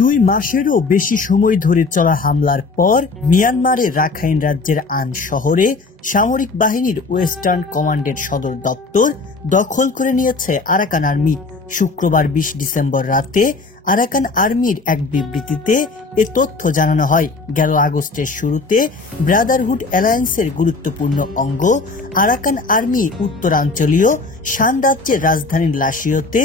দুই মাসেরও বেশি সময় ধরে চলা হামলার পর মিয়ানমারের রাখাইন রাজ্যের আন শহরে সামরিক বাহিনীর ওয়েস্টার্ন কমান্ডের সদর দপ্তর দখল করে নিয়েছে আরাকান আর্মি। শুক্রবার ২০ ডিসেম্বর রাতে আরাকান আর্মির এক বিবৃতিতে এ তথ্য জানানো হয়। গেল আগস্টের শুরুতে ব্রাদারহুড অ্যালায়েন্সের গুরুত্বপূর্ণ অঙ্গ আরাকান আর্মি উত্তরাঞ্চলীয় শান রাজ্যের রাজধানী লাসিওতে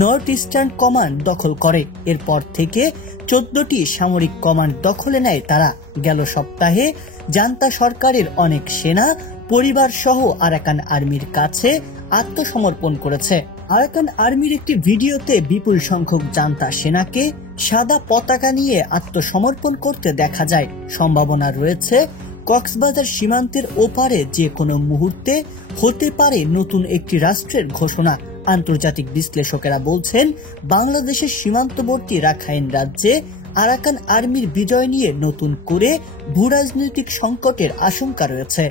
নর্থ ইস্টার্ন কমান্ড দখল করে। এরপর থেকে ১৪টি সামরিক কমান্ড দখলে নেয় তারা। গেল সপ্তাহে জান্তা সরকারের অনেক সেনা পরিবার সহ আরাকান আর্মির কাছে আত্মসমর্পণ করেছে। আরাকান আর্মির একটি ভিডিওতে বিপুল সংখ্যক জান্তা সেনাকে সাদা পতাকা নিয়ে আত্মসমর্পণ করতে দেখা যায়। সম্ভাবনা রয়েছে কক্সবাজার সীমান্তের ওপারে যে কোনো মুহূর্তে হতে পারে নতুন একটি রাষ্ট্রের ঘোষণা। আন্তর্জাতিক বিশ্লেষকেরা বলছেন, বাংলাদেশের সীমান্তবর্তী রাখাইন রাজ্যে আরাকান আর্মির বিজয় নিয়ে নতুন করে ভূরাজনৈতিক সংকটের আশঙ্কা রয়েছে।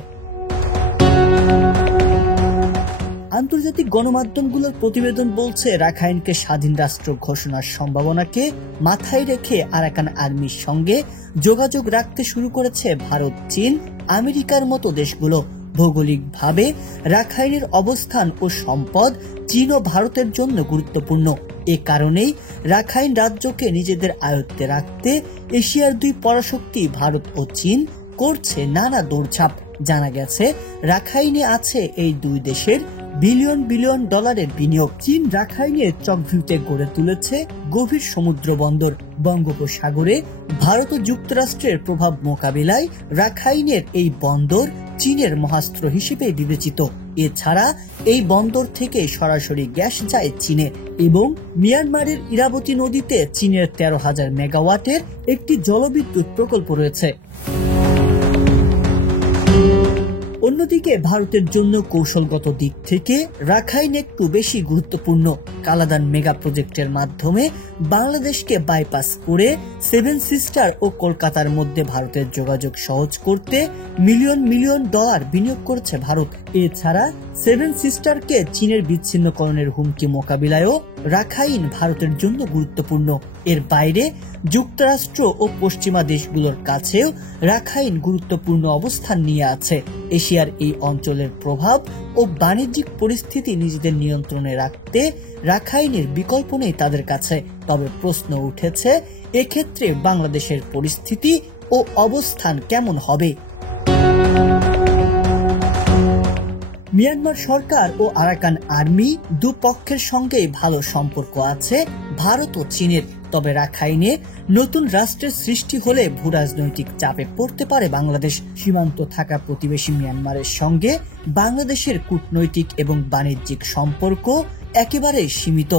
আন্তর্জাতিক গণমাধ্যমগুলোর প্রতিবেদন বলছে, রাখাইনকে স্বাধীন রাষ্ট্র ঘোষণার সম্ভাবনাকে মাথায় রেখে আরাকান আর্মির সঙ্গে যোগাযোগ রাখতে শুরু করেছে ভারত, চীন, আমেরিকার মতো দেশগুলো। ভৌগোলিকভাবে রাখাইনের অবস্থান ও সম্পদ চীন ও ভারতের জন্য গুরুত্বপূর্ণ। এ কারণেই রাখাইন রাজ্যকে নিজেদের আয়ত্তে রাখতে এশিয়ার দুই পরাশক্তি ভারত ও চীন করছে নানা দৌড়ঝাঁপ। জানা গেছে, রাখাইনে আছে এই দুই দেশের বিলিয়ন বিলিয়ন ডলারের বিনিয়োগ। চীন রাখাইনের চকভিউতে গড়ে তুলেছে গভীর সমুদ্র বন্দর। বঙ্গোপসাগরে ভারত ও যুক্তরাষ্ট্রের প্রভাব মোকাবিলায় রাখাইনের এই বন্দর চীনের মহাস্ত্র হিসেবে বিবেচিত। এছাড়া এই বন্দর থেকে সরাসরি গ্যাস যায় চীনে এবং মিয়ানমারের ইরাবতী নদীতে চীনের ১৩,০০০ মেগাওয়াটের একটি জলবিদ্যুৎ প্রকল্প রয়েছে। অন্যদিকে ভারতের জন্য কৌশলগত দিক থেকে রাখাইন একটু বেশি গুরুত্বপূর্ণ। কালাদান মেগা প্রজেক্টের মাধ্যমে বাংলাদেশকে বাইপাস করে সেভেন সিস্টার ও কলকাতার মধ্যে ভারতের যোগাযোগ সহজ করতে মিলিয়ন মিলিয়ন ডলার বিনিয়োগ করছে ভারত। এছাড়া সেভেন সিস্টারকে চীনের বিচ্ছিন্নকরণের হুমকি মোকাবিলায়ও রাখাইন ভারতের জন্য গুরুত্বপূর্ণ। এর বাইরে যুক্তরাষ্ট্র ও পশ্চিমা দেশগুলোর কাছেও রাখাইন গুরুত্বপূর্ণ অবস্থান নিয়ে আছে। এশিয়ার এই অঞ্চলের প্রভাব ও বাণিজ্যিক পরিস্থিতি নিজেদের নিয়ন্ত্রণে রাখতে রাখাইনের বিকল্প নেই তাদের কাছে। তবে প্রশ্ন উঠেছে, এক্ষেত্রে বাংলাদেশের পরিস্থিতি ও অবস্থান কেমন হবে? মিয়ানমার সরকার ও আরাকান আর্মি দুপক্ষের সঙ্গেই ভালো সম্পর্ক আছে ভারত ও চীনের। তবে রাখাইনে নতুন রাষ্ট্রের সৃষ্টি হলে ভূরাজনৈতিক চাপে পড়তে পারে বাংলাদেশ। সীমান্ত থাকা প্রতিবেশী মিয়ানমারের সঙ্গে বাংলাদেশের কূটনৈতিক এবং বাণিজ্যিক সম্পর্ক একেবারে সীমিত।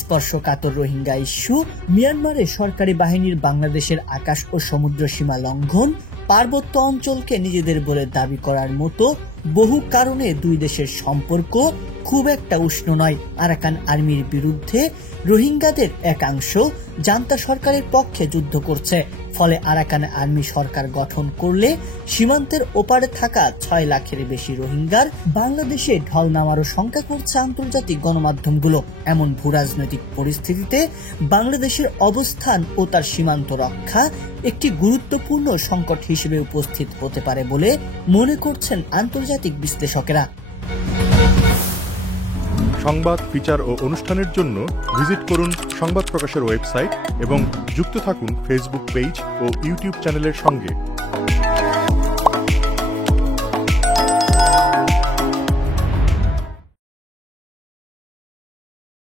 স্পর্শকাতর রোহিঙ্গা ইস্যু, মিয়ানমারের সরকারি বাহিনীর বাংলাদেশের আকাশ ও সমুদ্র সীমা লঙ্ঘন, পার্বত্য অঞ্চলকে নিজেদের বলে দাবি করার মতো বহু কারণে দুই দেশের সম্পর্ক খুব একটা উষ্ণ নয়। আরাকান আর্মির বিরুদ্ধে রোহিঙ্গাদের একাংশ জান্তা সরকারের পক্ষে যুদ্ধ করছে। ফলে আরাকান আর্মি সরকার গঠন করলে সীমান্তের ওপারে থাকা ৬ লাখের বেশি রোহিঙ্গার বাংলাদেশে ঢল নামারও শঙ্কা করছে আন্তর্জাতিক গণমাধ্যমগুলো। এমন ভূরাজনৈতিক পরিস্থিতিতে বাংলাদেশের অবস্থান ও তার সীমান্ত রক্ষা একটি গুরুত্বপূর্ণ সংকট হিসেবে উপস্থিত হতে পারে বলে মনে করছেন আন্তর্জাতিক বিশ্লেষকেরা। সংবাদ, ফিচার ও অনুষ্ঠানের জন্য ভিজিট করুন সংবাদ প্রকাশের ওয়েবসাইট এবং যুক্ত থাকুন ফেসবুক পেজ ও ইউটিউব চ্যানেলের সঙ্গে।